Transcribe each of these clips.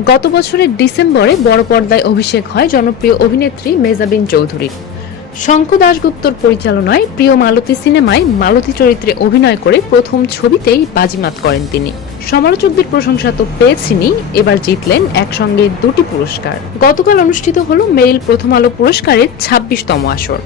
গত বছরের ডিসেম্বরে বড় পর্দায় অভিষেক হয় জনপ্রিয় অভিনেত্রী মেজাবিন চৌধুরীর। শঙ্কু দাশগুপ্তর পরিচালনায় প্রিয় মালতী সিনেমায় মালতী চরিত্রে অভিনয় করে প্রথম ছবিতেই বাজিমাত করেন তিনি। সমালোচকদের প্রশংসা তো পেয়েছিনি, এবার জিতলেন একসঙ্গে দুটি পুরস্কার। গতকাল অনুষ্ঠিত হলো মেরিল প্রথম আলো পুরস্কারের ২৬তম আসর,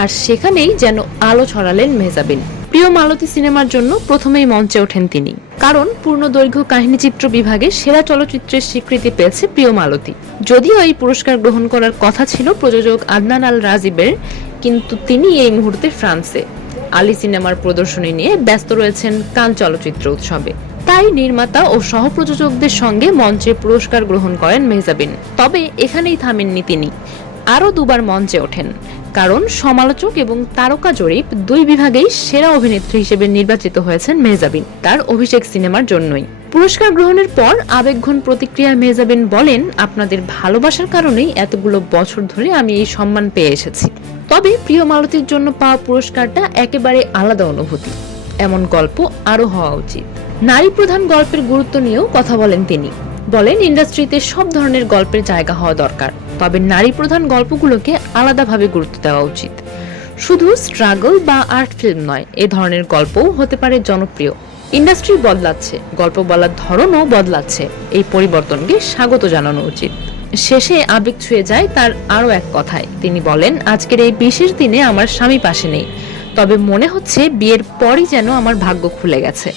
আর সেখানেই যেন আলো ছড়ালেন মেহজাবিন। প্রিয় মালতী সিনেমার জন্য প্রথমেই মঞ্চে ওঠেন তিনি, কারণ পূর্ণদৈর্ঘ্য কাহিনীচিত্র বিভাগে সেরা চলচ্চিত্রের স্বীকৃতি পেয়েছে প্রিয় মালতী। যদিও এই পুরস্কার গ্রহণ করার কথা ছিল প্রযোজক আদনান আল রাজিবের, কিন্তু তিনি এই মুহূর্তে ফ্রান্সে আলী সিনেমার প্রদর্শনী নিয়ে ব্যস্ত রয়েছেন কান চলচ্চিত্র উৎসবে। তাই নির্মাতা ও সহপ্রযোজকদের সঙ্গে মঞ্চে পুরস্কার গ্রহণ করেন মেহজাবিন। তবে এখানেই থামেননি তিনি, আরও দুবার মঞ্চে ওঠেন, কারণ সমালোচক এবং তারকা জরিপ দুই বিভাগেই সেরা অভিনেত্রী হিসেবে নির্বাচিত হয়েছেন মেহজাবিন তার অভিষেক সিনেমার জন্যই। পুরস্কার গ্রহণের পর আবেগঘন প্রতিক্রিয়ায় মেহজাবিন বলেন, আপনাদের ভালোবাসার কারণেই এতগুলো বছর ধরে আমি এই সম্মান পেয়ে এসেছি। তবে প্রিয় মালতীর জন্য পাওয়া পুরস্কারটা একেবারে আলাদা অনুভূতি। এমন গল্প আরো হওয়া উচিত। নারী প্রধান গল্পের গুরুত্ব নিয়েও কথা বলেন তিনি। বলেন, ইন্ডাস্ট্রিতে সব ধরনের গল্পের জায়গা হওয়া দরকার, তবে নারী প্রধান গল্পগুলোকে আলাদাভাবে গুরুত্ব দেওয়া উচিত। শুধু স্ট্রাগল বা আর্ট ফিল্ম নয়, এ ধরনের গল্পও হতে পারে জনপ্রিয়। ইন্ডাস্ট্রি বদলাচ্ছে, গল্প বলার ধরনও বদলাচ্ছে, এই পরিবর্তনকে স্বাগত জানানো উচিত। শেষে আবেগ ছুঁয়ে যায় তার আরো এক কথায়। তিনি বলেন, আজকের এই বিশেষ দিনে আমার স্বামী পাশে নেই, তবে মনে হচ্ছে বিয়ের পরই যেন আমার ভাগ্য খুলে গেছে।